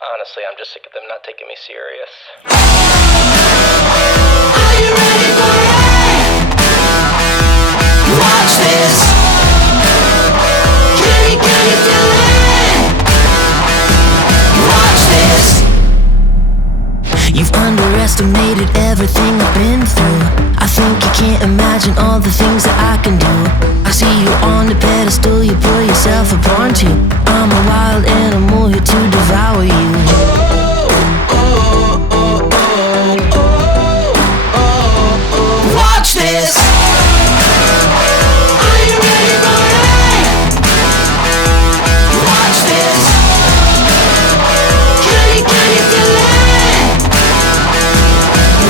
Honestly, I'm just sick of them not taking me serious. Are you ready for it? Watch this. Can you feel it? Watch this. You've underestimated everything I've been through. I think you can't imagine all the things that I can do. I see you on the pedestal, you put yourself upon to. I'm a wild animal here to devour you. Watch this. Are you ready for it? Watch this. Can you feel it?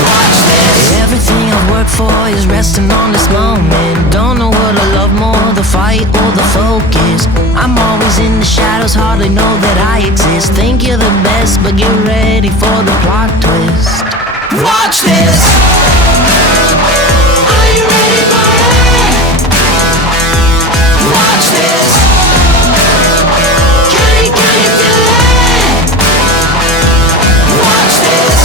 Watch this. Everything I've worked for is resting on this moment. Don't know what I love more, the fight or the focus. I'm always in the shadows, hardly know that I exist. Think you're the best, but get ready for the plot twist. Watch this. Are you ready for it? Watch this. Can you feel it? Watch this.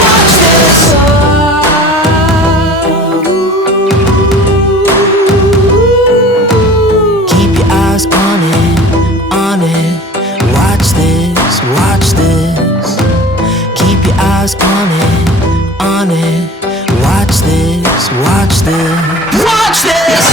Watch this. Keep your eyes on it, on it. Watch this, watch this. Keep your eyes on it, on it. Watch this, watch this. Watch this.